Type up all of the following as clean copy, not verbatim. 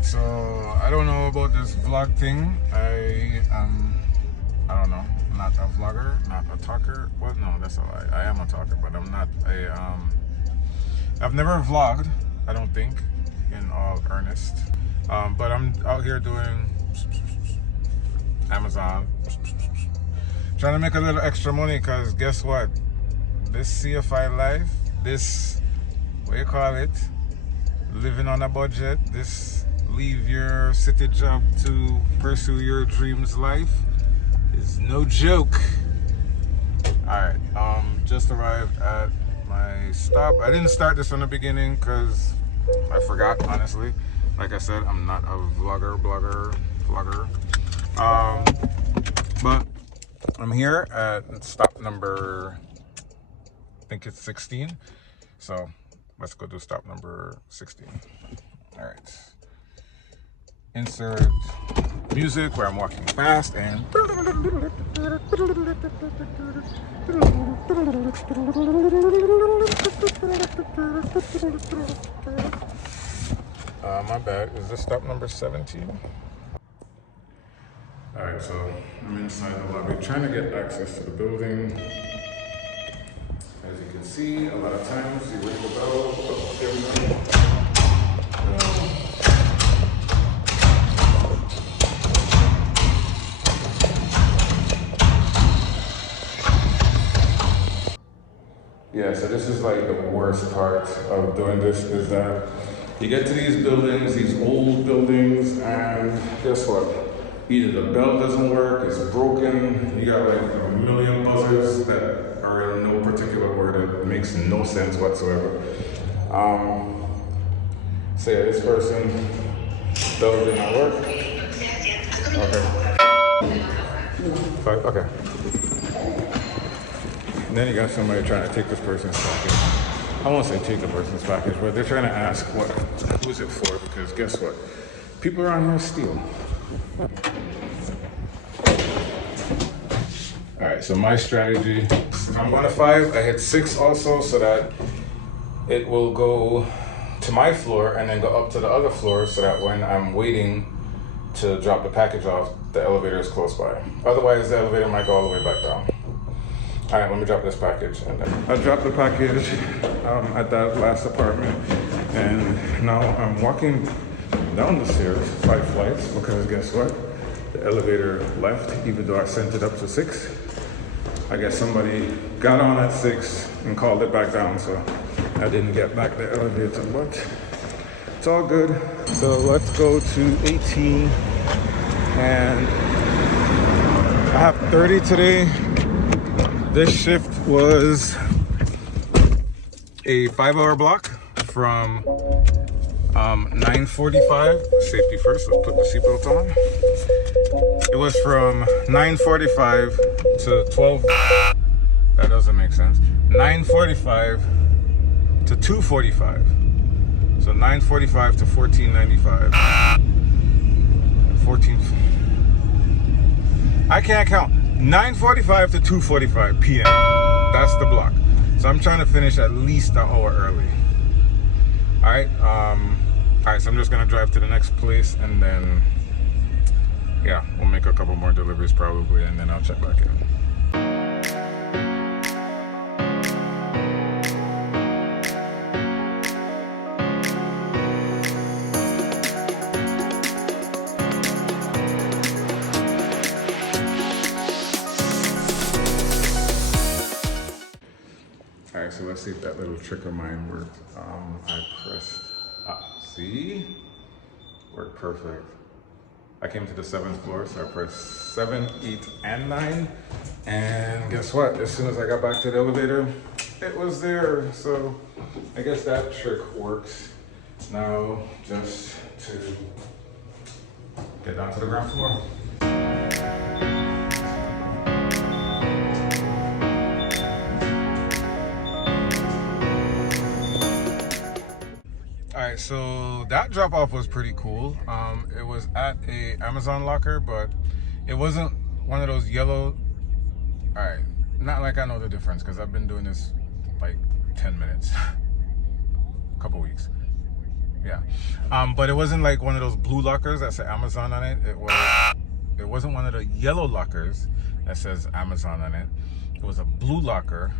Alright, so I don't know about this vlog thing. I don't know, not a vlogger, not a talker. Well, no, that's a lie. I am a talker, but I'm not I've never vlogged, I don't think, in all earnest. But I'm out here doing Amazon, trying to make a little extra money, because guess what? This CFI life, this, what you call it, living on a budget, this leave your city job to pursue your dreams life is no joke. Alright, just arrived at my stop. I didn't start this from the beginning because I forgot, honestly. Like I said, I'm not a vlogger. But I'm here at stop number, I think it's 16. So let's go to stop number 16. All right. Insert music where I'm walking fast and my bad. Is this stop number 17? All right, so I'm inside the lobby trying to get access to the building. As you can see, a lot of times you ring the bell. Oh, there we go. Yeah, so this is like the worst part of doing this, is that you get to these buildings, these old buildings, and guess what? Either the bell doesn't work, it's broken, you got like a million buzzers that are in no particular order. It makes no sense whatsoever. So yeah, this person, bell did not work. Okay. Okay. And then you got somebody trying to take this person's package. I won't say take the person's package, but they're trying to ask who's it for, because guess what? People around here steal. All right, so my strategy, I'm on a 5, I hit 6 also, so that it will go to my floor and then go up to the other floor, so that when I'm waiting to drop the package off, the elevator is close by. Otherwise, the elevator might go all the way back down. All right, let me drop this package. And then I dropped the package at that last apartment, and now I'm walking down the stairs, 5 flights, because guess what? The elevator left, even though I sent it up to 6. I guess somebody got on at 6 and called it back down, so I didn't get back the elevator, but it's all good. So let's go to 18, and I have 30 today. This shift was a 5-hour block from 9:45. Safety first, let's put the seatbelt on. It was from 9:45 to 12. That doesn't make sense. 9:45 to 2:45. So 9:45 to 14:95. 14. I can't count. 9:45 to 2:45 p.m. That's the block. So I'm trying to finish at least an hour early. All right. So I'm just gonna drive to the next place, and then yeah, we'll make a couple more deliveries probably, and then I'll check back in. All right, so let's see if that little trick of mine worked. I pressed, see? Worked perfect. I came to the 7th floor, so I pressed 7, 8, and 9. And guess what? As soon as I got back to the elevator, it was there. So I guess that trick works. Now just to get down to the ground floor. Alright, so that drop off was pretty cool. It was at a Amazon locker, but it wasn't one of those yellow. Alright, not like I know the difference, because I've been doing this like 10 minutes, a couple weeks. Yeah. But it wasn't like one of those blue lockers that said Amazon on it. It wasn't one of the yellow lockers that says Amazon on it. It was a blue locker,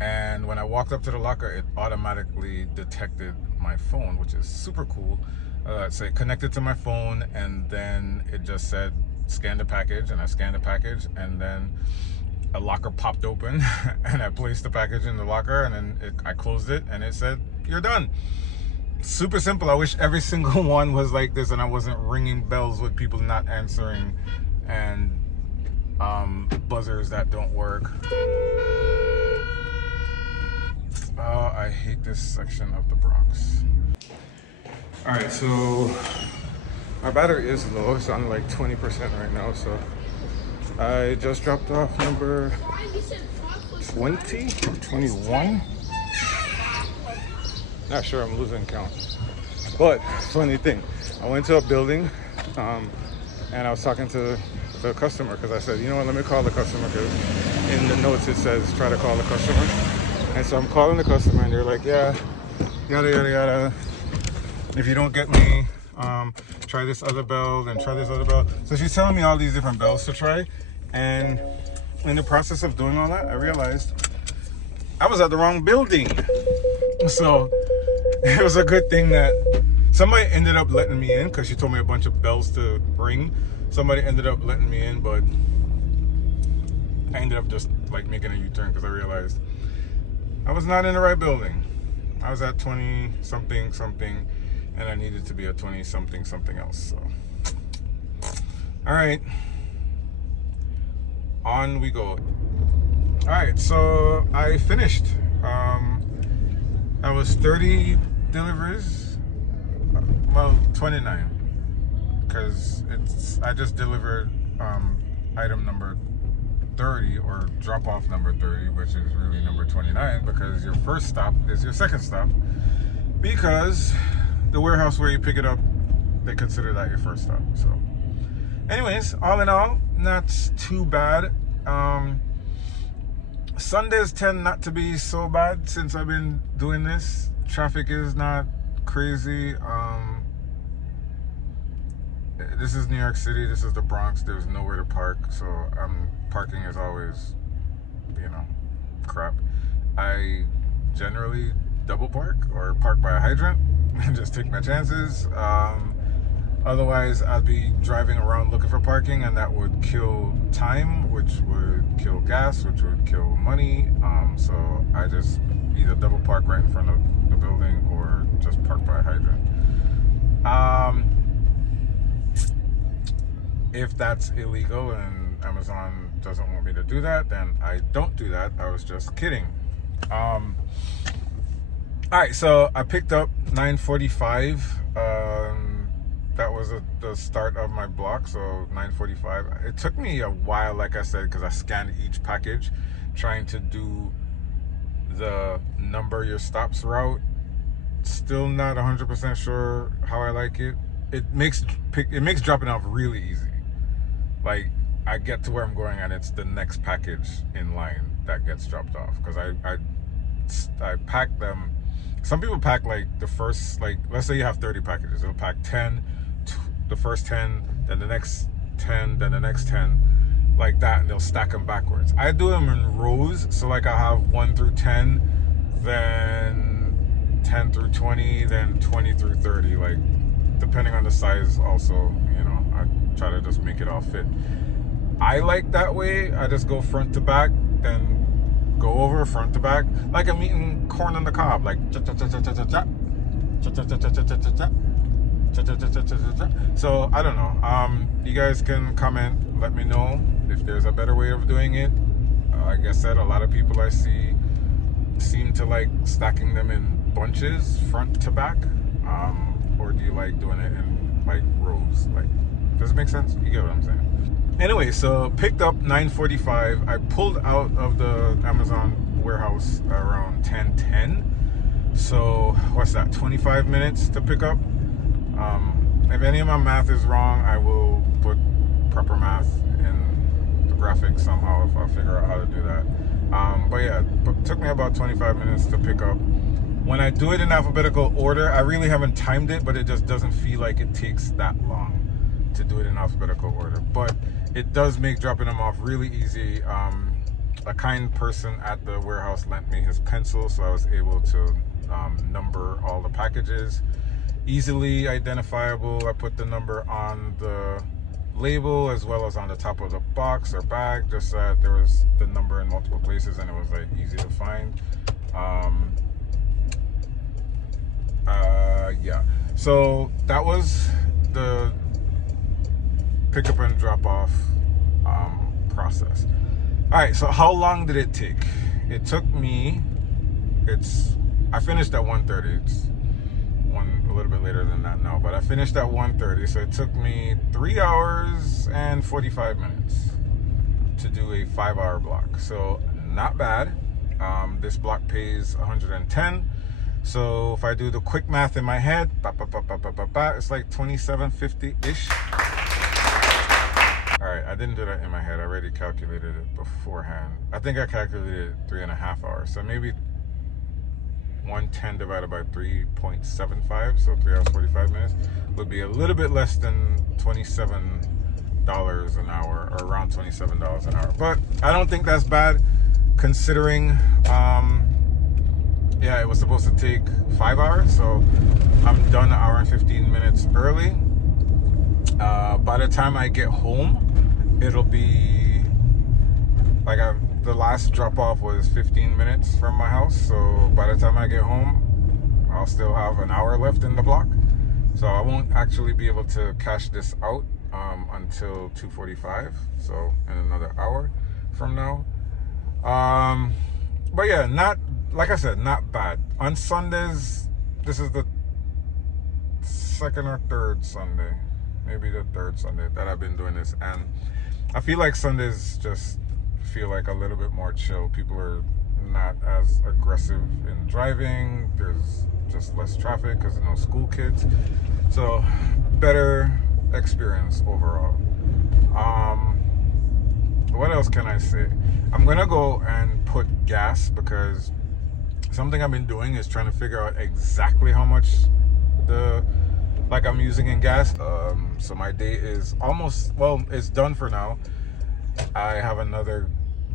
and when I walked up to the locker, it automatically detected my phone, which is super cool. It said connected to my phone, and then it just said scan the package, and I scanned the package, and then a locker popped open and I placed the package in the locker, and then I closed it, and it said you're done. Super simple. I wish every single one was like this and I wasn't ringing bells with people not answering and buzzers that don't work. Oh, I hate this section of the Bronx. All right, so my battery is low. It's on like 20% right now, so I just dropped off number 20 or 21. Not sure, I'm losing count. But funny thing, I went to a building and I was talking to the customer because I said, you know what, let me call the customer, because in the notes it says try to call the customer. And so I'm calling the customer and they're like, yeah, yada yada yada. If you don't get me, try this other bell, then try this other bell. So she's telling me all these different bells to try, and in the process of doing all that, I realized I was at the wrong building. So it was a good thing that somebody ended up letting me in, because she told me a bunch of bells to ring. Somebody ended up letting me in, but I ended up just like making a U-turn because I realized I was not in the right building. I was at 20 something something and I needed to be at 20 something something else. So all right, on we go. All right, so I finished. I was 30 deliveries, well 29, because I just delivered item number 30, or drop off number 30, which is really number 29, because your first stop is your second stop, because the warehouse where you pick it up, they consider that your first stop. So anyways, all in all, not too bad. Sundays tend not to be so bad since I've been doing this. Traffic is not crazy. This is New York City, this is the Bronx, there's nowhere to park, so parking is always, you know, crap. I generally double park or park by a hydrant and just take my chances. Otherwise, I'd be driving around looking for parking, and that would kill time, which would kill gas, which would kill money. So I just either double park right in front of the building or just park by a hydrant. If that's illegal and Amazon doesn't want me to do that, then I don't do that. I was just kidding. All right, so I picked up 9:45. That was the start of my block, so 9:45. It took me a while, like I said, because I scanned each package, trying to do the number your stops route. Still not 100% sure how I like it. It makes dropping off really easy. Like, I get to where I'm going and it's the next package in line that gets dropped off, because I pack them. Some people pack like the first, like, let's say you have 30 packages, they'll pack 10, the first 10, then the next 10, then the next 10, like that, and they'll stack them backwards. I do them in rows, so like I have 1 through 10, then 10 through 20, then 20 through 30, like depending on the size also, you know, I try to just make it all fit. I like that way. I just go front to back, then go over front to back, like I'm eating corn on the cob, like so I don't know. You guys can comment, let me know if there's a better way of doing it. Like I said, a lot of people I see seem to like stacking them in bunches front to back, or do you like doing it in like rows? Like, does it make sense? You get what I'm saying? Anyway, so picked up 9:45. I pulled out of the Amazon warehouse around 10:10. So what's that? 25 minutes to pick up. If any of my math is wrong, I will put proper math in the graphic somehow if I figure out how to do that. But yeah, it took me about 25 minutes to pick up. when I do it in alphabetical order, I really haven't timed it, but it just doesn't feel like it takes that long to do it in alphabetical order. But it does make dropping them off really easy. A kind person at the warehouse lent me his pencil, so I was able to number all the packages. Easily identifiable. I put the number on the label as well as on the top of the box or bag, just so that there was the number in multiple places and it was like easy to find. Yeah, so that was the pickup and drop off process. All right, so how long did it take? It took me, I finished at 1:30. It's a little bit later than that now, but I finished at 1:30, so it took me 3 hours and 45 minutes to do a 5-hour block. So not bad. This block pays 110. So if I do the quick math in my head, it's like 27.50-ish. All right, I didn't do that in my head. I already calculated it beforehand. I think I calculated 3.5 hours. So maybe 110 divided by 3.75, so 3 hours 45 minutes, would be a little bit less than $27 an hour, or around $27 an hour. But I don't think that's bad, considering yeah, it was supposed to take 5 hours, so I'm done an hour and 15 minutes early. By the time I get home, it'll be like the last drop off was 15 minutes from my house, so by the time I get home, I'll still have an hour left in the block, so I won't actually be able to cash this out until 2:45, so in another hour from now. But yeah, like I said, not bad. On Sundays, this is the second or third Sunday, maybe the third Sunday that I've been doing this, and I feel like Sundays just feel like a little bit more chill. People are not as aggressive in driving. There's just less traffic because of no school kids, so better experience overall. What else can I say? I'm gonna go and put gas, because something I've been doing is trying to figure out exactly how much I'm using in gas. So my day is almost, well, it's done for now. I have another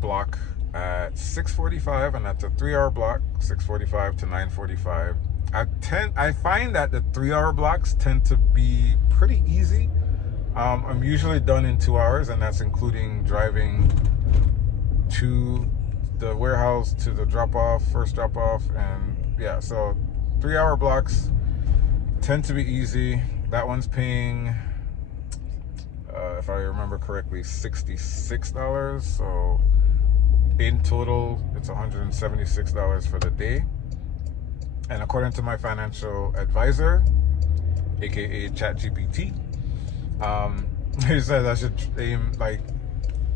block at 6:45, and that's a 3-hour block, 6:45 to 9:45. I find that the 3-hour blocks tend to be pretty easy. I'm usually done in 2 hours, and that's including driving to the warehouse, to the first drop off, and yeah, so 3-hour blocks tend to be easy. That one's paying, if I remember correctly, $66. So in total, it's $176 for the day. And according to my financial advisor, aka ChatGPT, he says I should aim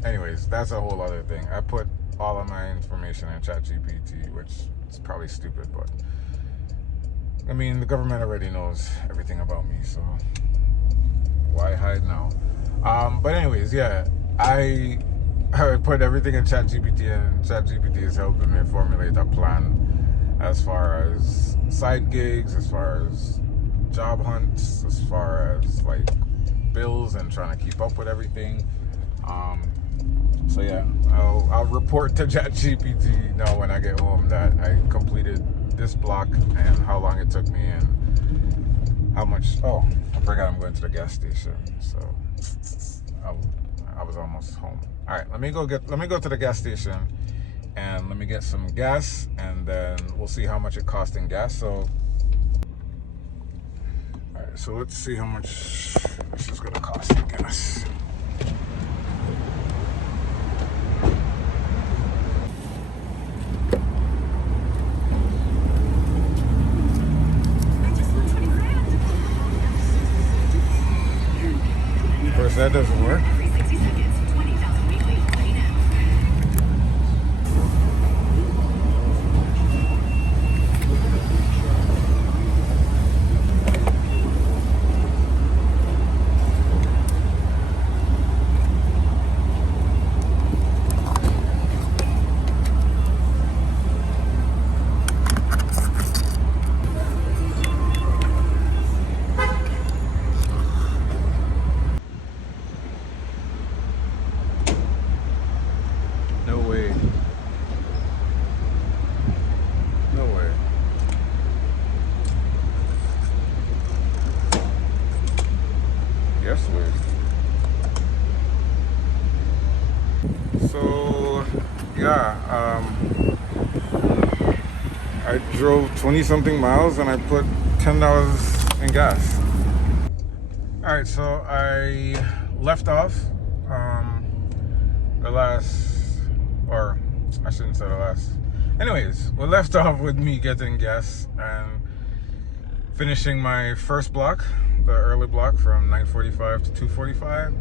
anyways, that's a whole other thing. I put all of my information in ChatGPT, which is probably stupid, but I mean, the government already knows everything about me, so why hide now? But anyways, yeah, I put everything in ChatGPT, and ChatGPT is helping me formulate a plan as far as side gigs, as far as job hunts, as far as like bills and trying to keep up with everything. So yeah, I'll report to ChatGPT now when I get home that I completed this block and how long it took me and how much. Oh, I forgot I'm going to the gas station, so I was almost home. All right, let me go to the gas station and let me get some gas, and then we'll see how much it costs in gas. So all right, so let's see how much this is gonna cost in gas. Of course, that doesn't work. weird. So yeah, I drove 20 something miles and I put $10 in gas. All right, so I left off the last, or I shouldn't say the last. Anyways, we left off with me getting gas and finishing my first block, the early block from 9:45 to 2:45.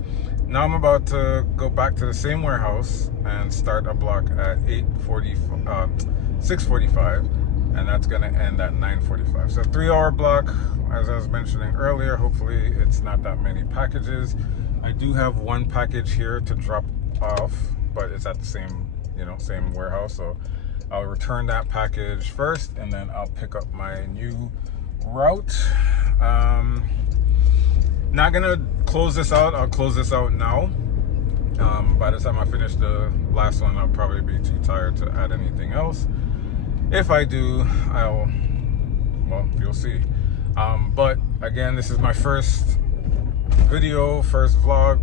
Now I'm about to go back to the same warehouse and start a block at 6:45, and that's gonna end at 9:45. So 3-hour block, as I was mentioning earlier. Hopefully it's not that many packages. I do have one package here to drop off, but it's at the same, same warehouse. So I'll return that package first, and then I'll pick up my new route. Not gonna close this out. I'll close this out now. By the time I finish the last one, I'll probably be too tired to add anything else. If I do, well, you'll see. But again, this is my first video, first vlog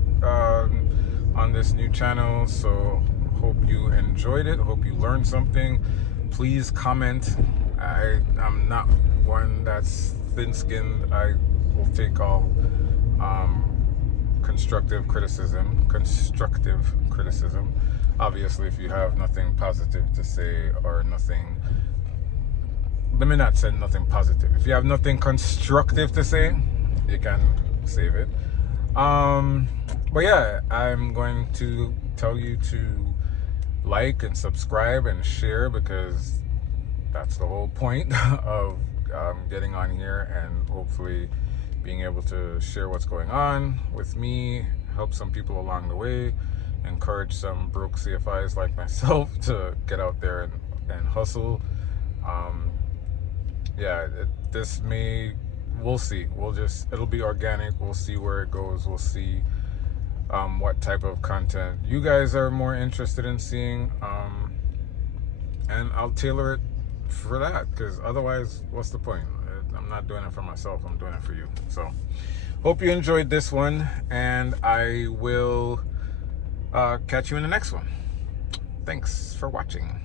on this new channel, so hope you enjoyed it, hope you learned something. Please comment. I'm not one that's thin-skinned. I will take all constructive criticism. Obviously, if you have nothing positive to say, or nothing, let me not say nothing positive, if you have nothing constructive to say, you can save it. But yeah, I'm going to tell you to like and subscribe and share, because that's the whole point of getting on here and hopefully being able to share what's going on with me, help some people along the way, encourage some broke CFIs like myself to get out there and hustle. Yeah, we'll see. It'll be organic. We'll see where it goes. We'll see what type of content you guys are more interested in seeing. And I'll tailor it for that, because otherwise, what's the point? I'm not doing it for myself. I'm doing it for you. So hope you enjoyed this one, and I will catch you in the next one. Thanks for watching.